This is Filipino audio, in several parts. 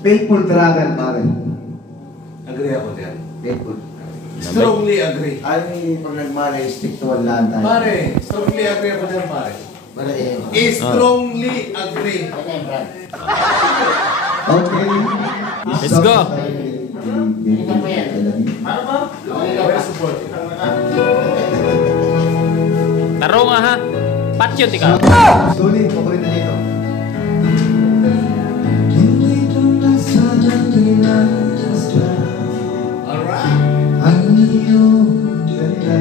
Faithful travel, pare. Agree ako dyan. Faithful. Strongly agree. Ay, pag nagmalay, stick to one lang tayo. Pare, strongly agree ako dyan, pare. Strongly agree. Okay. Let's go. Ano ba? Okay, support. Taro nga ha. Patyo, tika. Sulit, paborito nito. Alright. Ang iyong ganda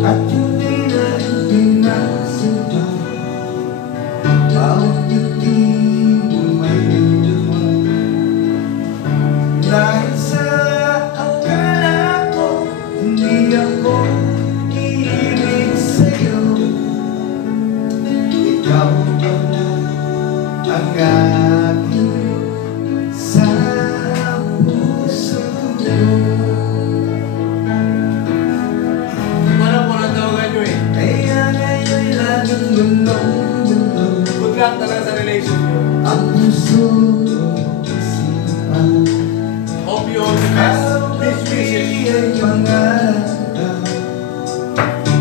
at hindi na pinasinta bawat ngiti mo may linduma dahil sa akala ko hindi ako iibig sa'yo, ikaw na ang aking sa puso ko. Wala po lang tawagan nyo eh. Kaya ngayon laging gulong-gulong Good luck talaga sa relation nyo. ang puso ko isipan. Hope you all the best. Best wishes. Ay pangarap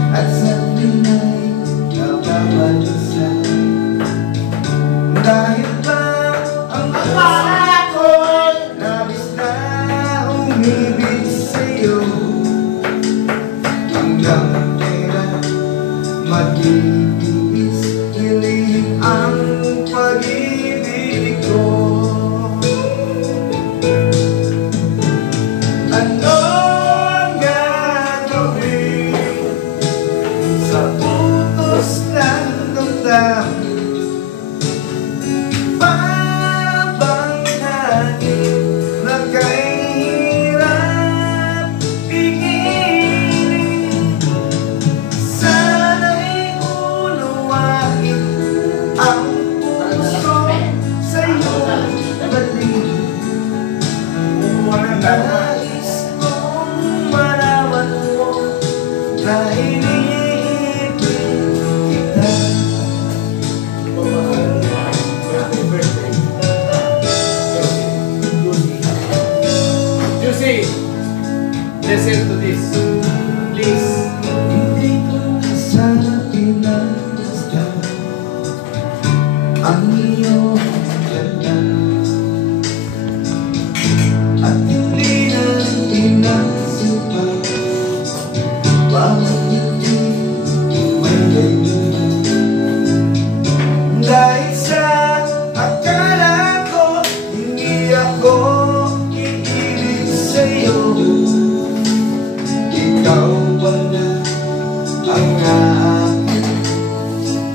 at sa pinay nababalisa dahil ba ang akala ko'y labis na umibig sa'yo hanggang kailan magigis hiling ang pag-ibig ko. Ano ang gagawin sa utos ng damdamin? Parang hangin na kahirap pigilin. Sana'y unawain ang puso sa'yo balik. Nais kong malaman mo na iniibig kita. Happy birthday. Juicy, listen to this. Please. Hindi ko na sana pinasdan ang iyong ganda at hindi na pinasipan bawat ngiti may ganyan. Dahil sa akala ko hindi ako iibig sa'yo, ikaw pala ang akin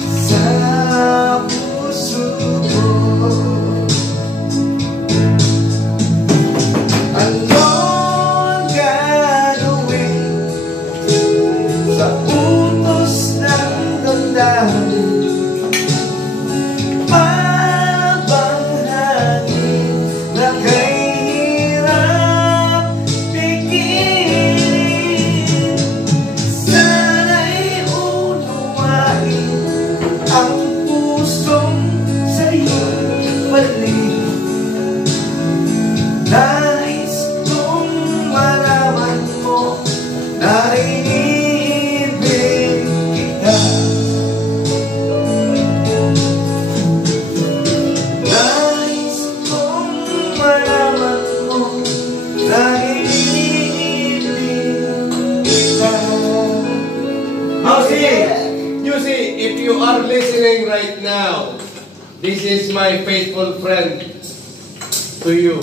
sa puso ko. Ano ang gagawin sa utos ng damdamin? Parang hangin na kahirap pigilin. Sana'y unawain ang pusong sa'yo balik. Nais kong malaman mo na iniibig kita. Nais kong malaman mo na iniibig kita. You see, if you are listening right now, this is my faithful friend to you.